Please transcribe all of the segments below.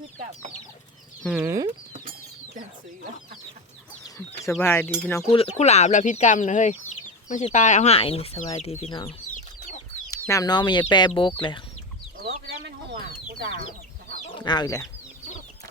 พืชกับหืมจังซื้อแล้วสบายดีพี่น้องกูกูหลาบแล้วพิษกรรมนะเฮ้ยไม่ใช่ตายเอาหายนี่สบายดีพี่น้องน้ำน้องมันอย่าแปรบกเลยโอ้ก็ได้มันหัวกูด่าเอาอีกแล้ว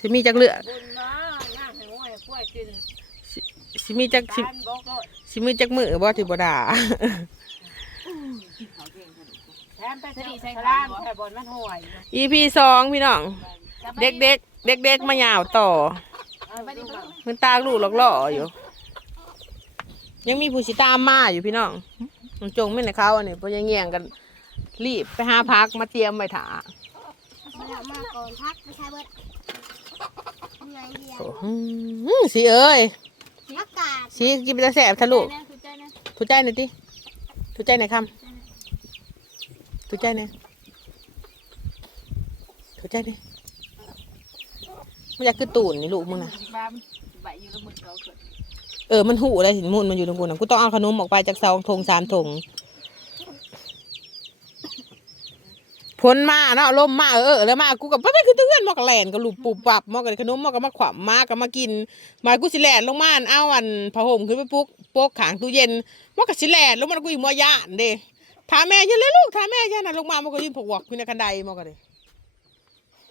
สิมีจักเลือบุญเนาะย่างให้หัวให้กล้วยกินสิมีจักสิการบอกโลดสิมีจักมือบ่ที่บ่ด่าแถมไปสใส่ลามแค่บนมันห่วย EP สองพี่น้อง เด็กเด็กเด็กเด็กๆมายาวต่อเอาไปดิลูกมันตากลูกหลอกๆอยู่ ยังมีผู้สิตามมาอยู่พี่น้องมันจงไม่ในเขาอันนี้เพราะยังเงี่ยงกันรีบไปหาพักมาเตรียมไว้ถามาละมาก่อนพักไม่ใช่เบิดไงเดียวโอ้โหสิเอ้ยอากาศสิกินไปจะแสบทะลุคือใจนะถูใจหน่อยดิถูใจหน่อยคำถูใจหน่อยถูใจหน่อย มันอยากคือตูนนี่ลูกมึงนะบ้าใบอยู่แล้วมึงเราเกิดเออมันหูอะไรหินมูลมันอยู่ตรงกูนะกูต้องเอาขนมออกไปจากซองทงสามทงพ้นมาเนาะลมมาเออเออแล้วมากูกับไปไปคือเตือนมอกระแลนกับลูกปุบปับมอกกับขนมมอกกับมาขวบมากับมากินมากูสิแลนลงมาเอาอันผ้าห่มขึ้นไปปุ๊กโป๊กขางตู้เย็นมอกกับสิแลนลงมากูอีมัวยานเด้ถามแม่อยันเลยลูกถามแม่อยันน่ะลงมามอกก็ยืนผกวักขึ้นในกันไดมอกกันเลย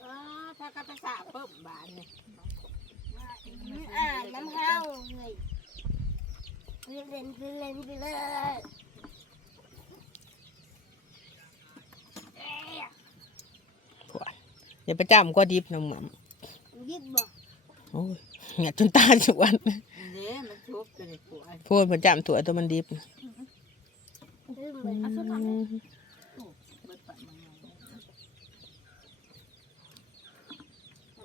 อ๋อถ้ากระไปสาเพิ่มบา นเนี่ยอ่านน้ำเฮาเลยเล่นเล่นเล่นเล่นอย่าไปจำก็ดิบนะหม่ยิบบอกำโอ้ยเงียจนตาสวนเด้มันชุบกันเลยปวดพูดประจำตัวตัวมันดิบนะลืมเลยเบิดปากมันไง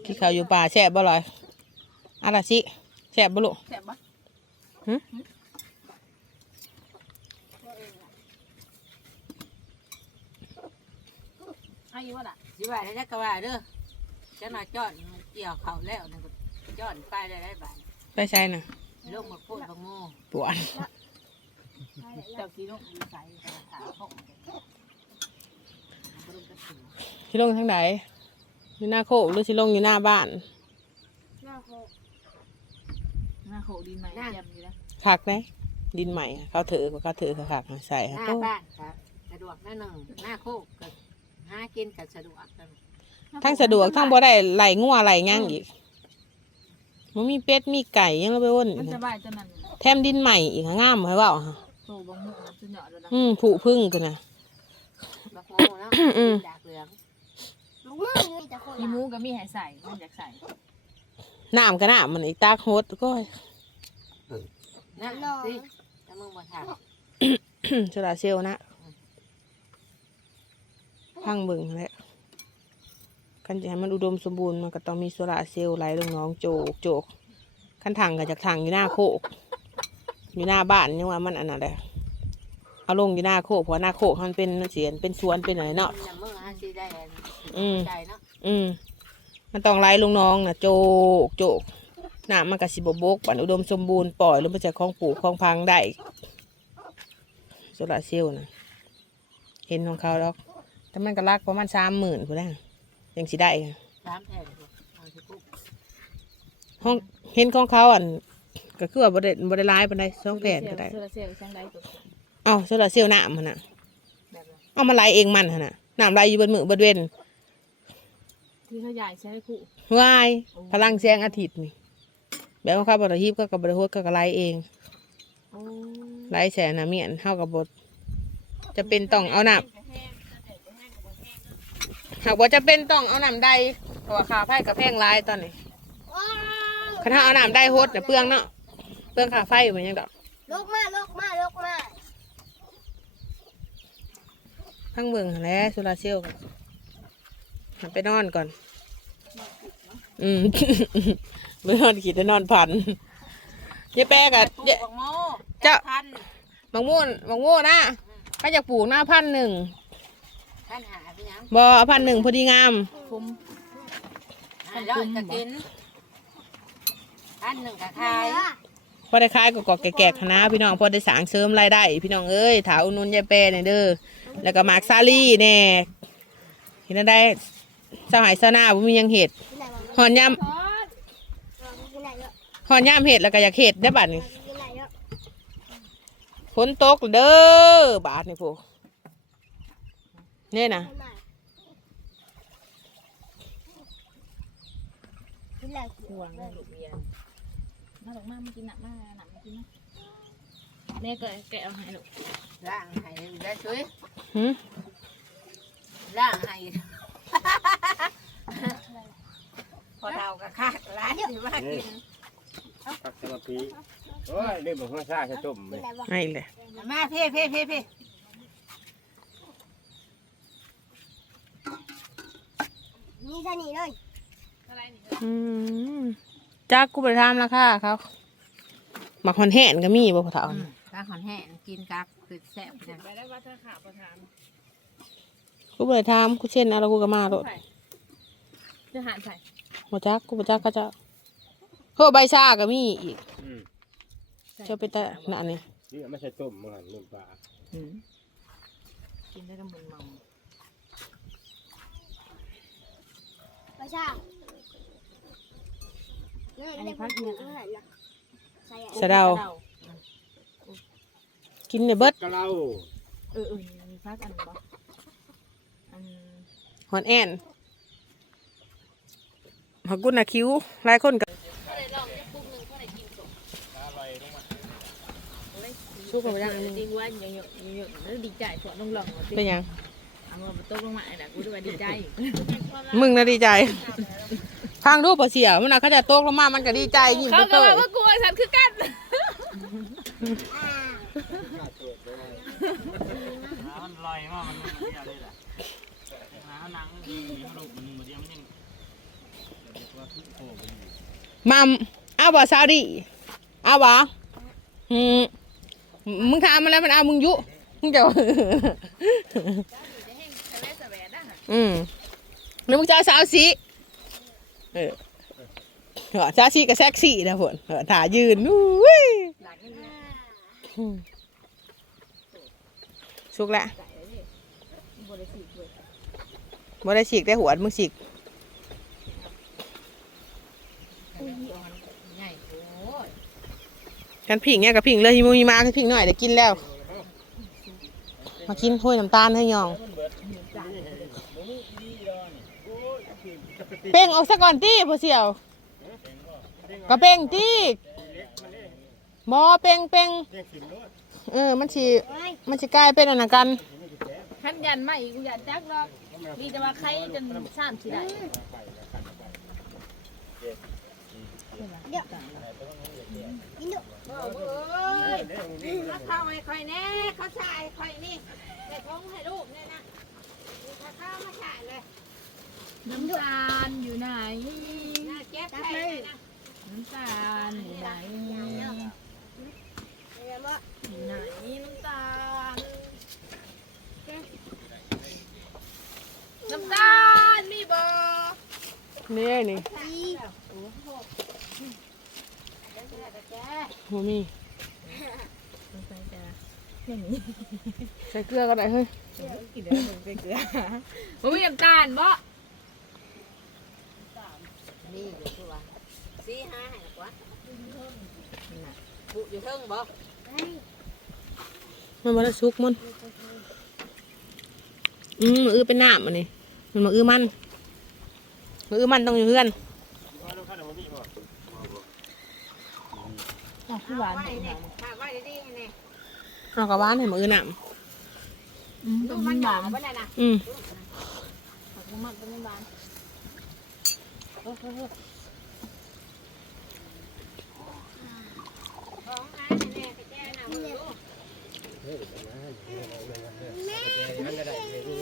ที่เขาอยู่ป่าแช่บบ่ลอยอะไรสิ แช่บบ่ลูกแซ่บปะหึอายุว่าล่ะสิว่าได้ก็ว่าเด้อจะน่าจอดเกี่ยวเขาแล้วนั่นก็จอดไปได้ได้บานไปใช่น่ะลงมาพูดบังโง่ปวดเจ้าสีลงดีใสถามเขาสิลงทางไหนอยู่หน้าโคกหรือสิลงอยู่หน้าบ้านหน้าโคก หน้าโขดีไหมเยี่ยมดีแล้วคักไหมดินใหม่เขาถือเขาถือเขาคักใส่หฮะน้าโอ้บ้านครับสะดวกแน่นอนหน้าโคกกับหากินกับสะดวกกันทั้งสะดวกทั้งบ่ได้ไหลงัวไหลย่างอีกมันมีเป็ดมีไก่ยังเอาไปอ้นอีมักนสนะบายจนนั้นแถมดินใหม่อีกงามให้เว่าฮะโตบางมุกสุดยอดแล้วนะอืมผูพึ่งกันนะบักโง่แล้วดากเหลืองลูกมืออยู่แต่คนมีละมูก็มีให้ใส่มันอยากใส่ น้ำก็น้ำมันอีกตากโฮดก็นะสิถ้ามึงมาถามโซลาร์เซลล์นะพังเบิ่งแหละกันจะให้มันอุดมสมบูรณ์มันก็ต้องมีโซลาร์เซลล์ไหลลงหน้องโจกโจกคันถังก็จากถังอยู่หน้าโคก อยู่หน้าบ้านยังว่ามันอันนั้นแหละเอาลงอยู่หน้าโคกเพราะหน้าโคกมันเป็นเสียนเป็นสวนเป็นอะไรเนาะอย่ามึงหาสิได้อืม ใจเนาะ อืม มันต้องไหลลงหน้องนะโจกโจกน้ำมันก็สิบบกบันอุดมสมบูรณ์ปล่อยลงมาจากคลองปลูกคลองพังได้โซลาร์เซลล์นะเห็นของเขาแล้วแต่มันก็รักประมาณสามหมื่นกูได้ยังสิได้ค่ะสามแผ่นเอาสิปุ๊บห้องเห็นของเขาอันก็คือว่าบริบริลายปานใดสองแผ่นก็ได้โซลาเซลล์ช่างได้ตัวเอาโซลาร์เซลล์น้ำมันน่ะแบบนั้นเอามาไหลเองมันหั่นน่ะน้ำไหลอยู่บนมือบนเวน ที่เขาใหญ่ใช้คู่วายพลังแสงอาทิตย์นี่แบบว่าเขาบริฮีบก็กับบริโภคก็กไหลเองโอ้ไหลแสนน้ำเมียนเท่ากับบดจะเป็นต้องเอาน้ำหากว่าจะเป็นต้องเอาน้ำใดเพราะว่าขาไผ่กับแพงหลายตอนนี้ว้าวคันถ้าเอาน้ำใดโฮดเนี่ยเปลืองเนาะเปลืองขาไฟอยู่เหมือนยังดอกลูกมาลูกมาลูกมาทั้งเบิ่งหั้นแหล้วโซลาร์เซลล์ก็ หันไปนอนก่อน อืมไปนอนขีดจะนอนพันยายแปรกับปลูยายกบักโม่เจ้าพันบางม่วนบางม่วนนะก็อยากปลูกหน้าพันหนึ่งพันหาไปยังบอพันหนึ่งพอดีงามคุ้มพันร้อยก็กินพันหนึ่งก็ขายพอได้ขายก็กอกแก่ๆคณะพี่น้องพอได้สร้างเสริมรายได้พี่น้องเอ้ยถาอุนนุนยายแปรเนี่ยเด้อแล้วก็หมากซาลี่แน่เห็นได้ สหายสนาบ่มีหยังเห็ดที่ไหอนยามหอนยามเห็ดแล้วก็อยากเห็ดได้บัดนี้กินไหนเยอะฝนตกเด้อบาดนี่พวกเนี่ยนะห่วงลูกเมียมาหลงมามากินหนักมากหนักมากินนะแม่ก็แกเอาให้ลูกล่างให้ได้ช่วยหืมล่างให้ พอเท่ากับข้าร้านที่มากินพักสมาธิโอ้ยเรื่องของข้าวซาจะต้มกิเลนยไหนวะไอ้เลยมาเพ่เพ่เพ่เพ่นี่ท่านี้เลยอืมจักกูไปทำราคาเขาหมักหอนแห่นก็มีบ่พอเท่านี่กาขอนแห้งกินกับคือแซ่บนะไปได้วัดท่าขาประธาน กูไปทำกูเช่นอะไรกูก็มาโลดจะหารใส่บ่จักกูบ่จักก็จะเพื่อใบซ่าก็มีอีกอืมเจ้าไปแต่นั่นนี่นี่ไม่ใช่ต้มมันนุ่มปลากินได้กับมึนเมาประชาอันนี้พักเนี่ยอาหารนะใส่สะเดากินเนี่ยเบิดกะเหล่าเออเออมีพักอันบ่อัน หอนแอนหักกุนนะคิ้วหลายคนก็สู้กับยังดีว่าอย่างเงี้ยอย่างเงี้ยแล้วดีใจพวน้องหลงเป็นยังเอามือตกลงมาไอ้น่ะกูด้วยดีใจ มึงน่ะดีใจฟังดูบ่เสียมันน่ะเขาจะตกลงมา มันก็ดีใจยิ่งเขาก็เตว่ายว่ากูไอ้สันคือกันลอย มากมัมเลยแหละหาหนังมันดีมันลูกมันมาวมันยังเดี๋ยวว่าขึ้นโผล่ไปอยู่มัมเอาบ่ซาดีเอาบ่อืมมึงถามมาแล้วมันเอามึงยุมึงจะอืมแล้วมึงจะเอาสาวสีเออเออสาวสีกับแซ็กซี่นะผลเออถ่ายืนอุ้ยสุกละ บ่ได้ฉีกได้หัวมึงฉีกใหญ่โอ้ยกันผิงเนี่ยกับผิงเลยมีมาคือผิงหน่อยเดี๋ยวกินแล้ว มากินห้วยน้ำตาลให้ยอง เป้งออกซะก่อนตี้พอเสี่ยวก็เป้งตี้บอเป้งเป้งเรียกกินรสเออมันสิมันสิกลายเป็นอันนั้นกันขันยันมาอีกกูยันจักหรอก มีแต่ว่าใครจนสามสิได้กินดูมาเข้าให้ค่อยแน่เขาใส่ค่อยนี่ใส่ท้องให้ลูกเนี่ยนะมีข้าวข้าวมาใส่เลยน้ำตาลอยู่ไหนน่าเก็บใส่เลยนะน้ำตาลอยู่ไหนเดี๋ยวมาอยู่ไหนน้ำตาล น้ำตาลมีบ่นี่นี่ดีโมมีสงสัยจะอย่างนี้ใส่เกลือก็ได้เฮ้ยกินแล้วมึงเป็นเกลือบ่มีน้ำตาลบ่นี่อยู่ตัวสี่ห้าให้หรอกวะปุอยู่เทิงบ่มันมาได้ซุกมันอืมมืออื้อเป็นน้ำอันนี้ มันมืออื้อมันมืออื้อมันต้องอยู่เพื่อนว่าลูกค้าเราไม่มีบ่อ๋อคือหวานไว้เห็นไหมเนี่ยฝากไว้ดีๆเนี่ยเอากระบ้านให้มืออื้อน้อืมลูต้กมมันหหวานนาบ่ได้นะำอืมผักมันต้มหวานของหาแน่ๆแก่ๆน่ะมึงดูนั่นก็ได้เลยดู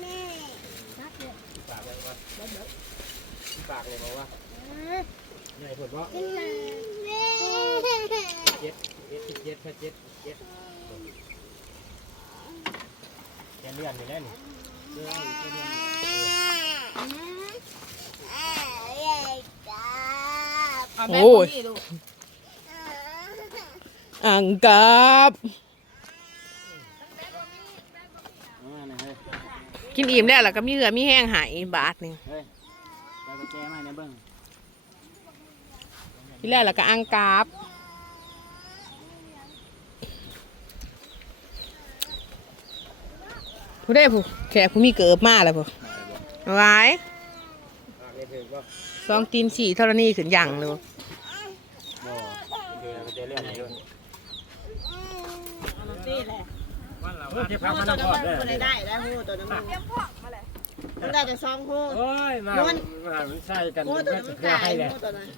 แม่ ปา กเลยว่าปากเลยบอกว่าใหญ่ผลว่ากินไหนแม่เจ็ดเจ็ดเจ็ดเจ็ดเจ็ดเจ็ดแกเลื่อนอยู่แล้วนี่เลื่อนเลื่อนเอาแม่คนนี้ลูกอ่างกับ อ่านะเฮ้ย กินอิ่มแล้วแล้วก็มีเหลือมีแห้งหายบาทหนึงเฮ้ยไปไปแกมาในเบิ้งที่แรกแล้วก็อังกาบผู้ได้ผู้แขกผู้มีเกิบมาแล้วผู้เอาไว้ปากนี่ถือว่าสองตีนสี่ธรณีขึ้นอย่างเลยบ่ บ่คือเราจะเรื่องไหนด้วย นี่แหละ วันละ เออเก็บพักมาน้ำพอดได้ได้ได้หูตัวน้ำมันมันได้แต่ซองหูโอ้ยมามันใส่กันหูตัวน้ำมันเพื่ห้เลยหูตัวนั้น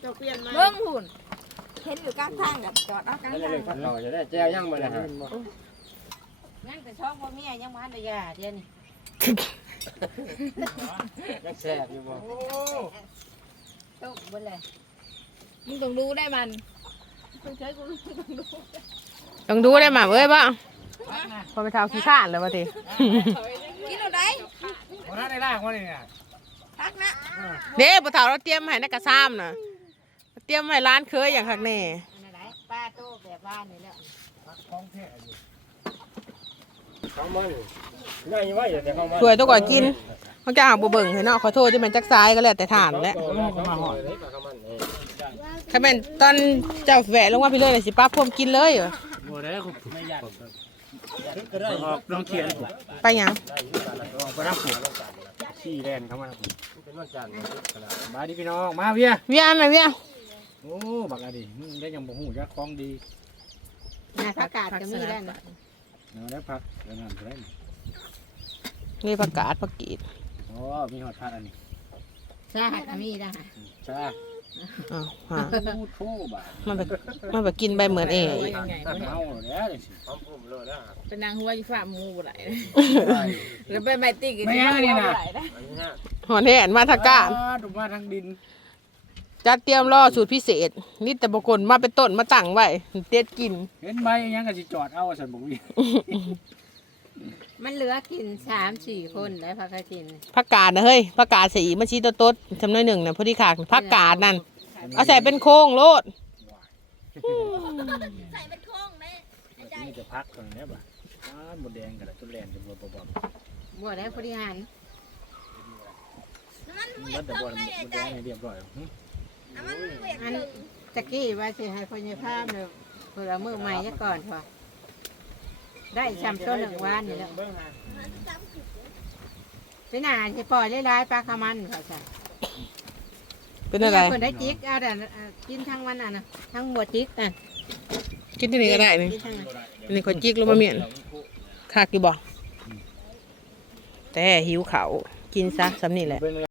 เจะเปลี่ยนไหมเบิ้งหุ่นเห็นอยู่กลางทางกับจอดเอากลางทางเลยพัดต่อจะได้แจ้ย่างมาเลยฮะงั้นแต่ช่องพ่อเมียยังมาได้ยาเดี๋ยวนี้ยังแซ่บอยู่บ่โอ้ตกบนเลยมึงต้องดูได้มัน ต้องใช้กูต้องดูต้องดูได้หมาเอ้ยบ่พอไปเท้าขี้ข้านแล้ววะทีกินเอาได้วันนั้นในร่างวันนี้เนี่ยพักนะเด้ปะเท้าเราเตรียมให้นักกระซ้ำน่ะเตรียมให้ร้านเคยอย่างคักแน่อันไหนป้าโต้แบบบ้านนี่แหละของแท้อยู่ของมันง่ายไว้แต่ของมันช่วยตัวก่อนกินมันจะหาบ่เบิ่งเห็นเนาะขอโทษที่มันจักซ้ายก็แล้วแต่ฐานแหละ มาหอดเลยปากของมันเองถ้าเป็นตอนเจ้าแหวะลงมาพี่เลยน่ะสิป้าพ่วมกินเลยเหรอโมได้คุณไม่ยันก็ได้ลองเขียนไปหยังไปรับผมขี่แลนเข้ามาเป็นวันจันทร์มาดิพี่น้องมาเวียเวียนไหมเวียโอ้บักอะดิมึงได้ยังบ่ฮู้จักของดีนะผักกาดก็มีได้นะเนาะได้พักแล้วนั่นก็ได้นี่ประกาศประกีดโอ้มีหอดพัดอันนี้ใช่ก็มีได้จ้า อ้าวฮะพูดโทบ่ามันแบบมันแบบกินใบเหมือนเองเมาแล้วจังซี่พร้อมพุ่มเลยนะเป็นนางหัวยี่ฝ่ามูบ่ไหลแล้วไปไม่ติกไม่ยังนี่นะอันนี้ฮะหอนแห่นมาทางการถูกมาทางดินจัดเตรียมล่อสูตรพิเศษนี่แต่บางคนมาเป็นต้นมาตั้งไว้เต็ดกิน เห็นไหมยังก็สิจอดเอาสันบ่มี มันเหลือกินสามสี่คนได้พักก็กินผักกาดนะเฮ้ยผักกาดสีมันชี้ตัวตดจำนวนหนึ่งนะพอดีขาดผักกาดนั่นเอาใส่เป็นโค้งโลดนี่จะพักก่อนแน่บ่อ่าหมดแดงกันแล้วตุแลนจะบ่บ่บ่บัวได้พอดีหันมันแต่บ่หมดแดงให้เรียบร้อยหึอันตะกี้ว่าสิให้คนยภาพเนี่ยเพื่อมือใหม่ซะก่อนพอ ได้ชำต้นหนึ่งวานนี่แล้วพี่นาจะปล่อยไล่ๆปลาขมันเขาจ้ะเป็นอะไร คนได้จิกเอาแต่กินทั้งวันอะนะทั้งหมดจิกอะกินที่นี่ก็ได้นี่กินทั้งนั้นอันนี่ขอจิกลงมาเมียนคากกี่บ่แต่หิวเขาวกินซะสำนี่แหละเป็น